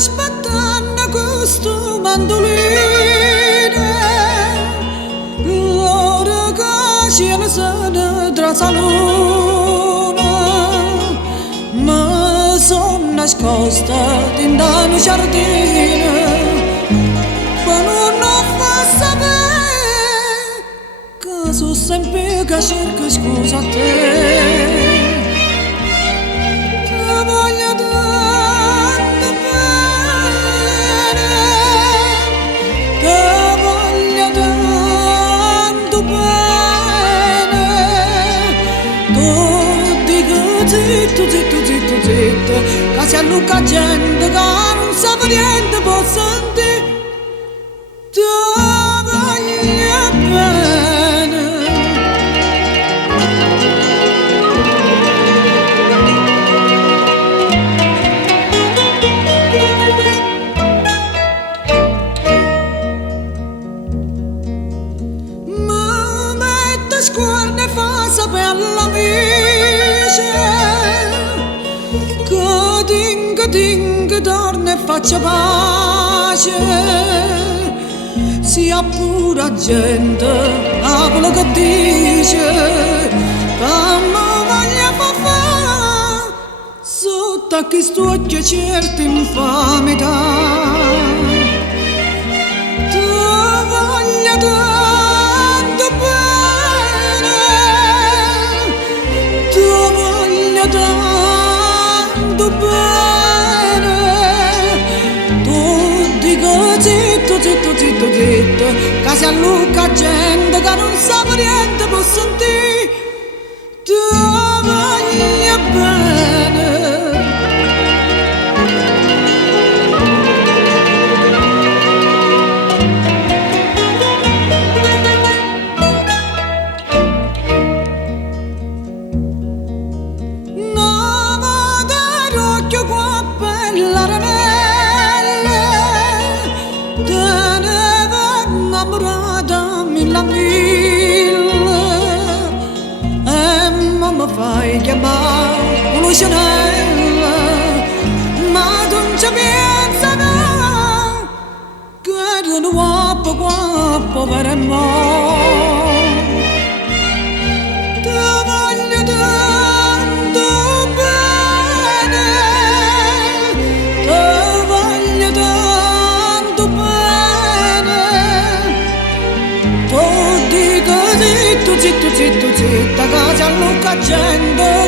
aspettando questo mandolino, l'ora che cielo se traza luna, ma sono nascosta dentro un giardino, ma non fa sapere che sono sempre che cerco scusa a te. Ti voglio tanto bene, ti voglio tanto bene. Tu dico zitto, zitto, zitto, zitto, che si allucca gente che non sa niente può sentire. Ti voglio bene. Scuorne fa sapere la vice che ting torna e faccia pace sia pura gente a quello che dice che mi voglia fa sotto a chi sto occhio certa infamità. Ti voglio tanto bene, tanto bene. Tu dico zitto, zitto, zitto, zitto, che si allucca gente che non sa niente può sentire. Ti voglio bene. Mi fai chiamare una scenella, ma non ci pensa no, che non guappo guappo per mo. Ti voglio tanto bene, ti voglio tanto bene. Tu dico zitto, zitto, zitto, zitta, che si allucca gente